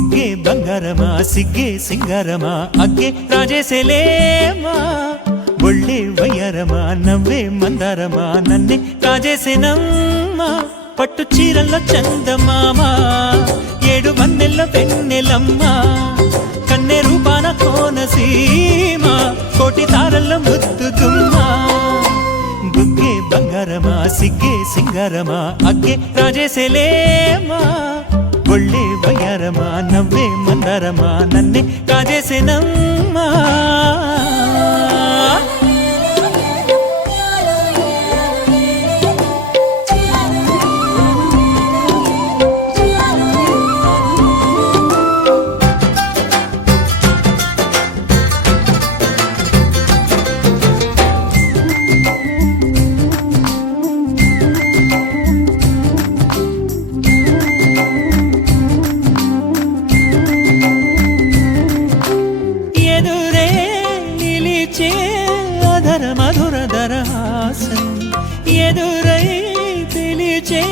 బుగ్గే బంగారమా సిగ్గే సింగారమా అగ్గే రాజేసేలేమా ఒళ్ళే వయ్యారమా నవ్వే మందారమా నన్నే కాజేసేనమ్మా పట్టు చీరల్లో చందమామా ఏడు వన్నెల్ల వెన్నెలమ్మా కన్నె రూపాన కోనసీమా కోటి తారల్ల ముద్దుగుమ్మా బుగ్గే బంగారమా సిగ్గే సింగారమా అగ్గే రాజేసేలేమా ఒళ్ళే వయ్యారమా నవ్వే మందారమా నన్నే కాజేసేనమ్మా మధుర దరహాసం ఎదురై పిలిచే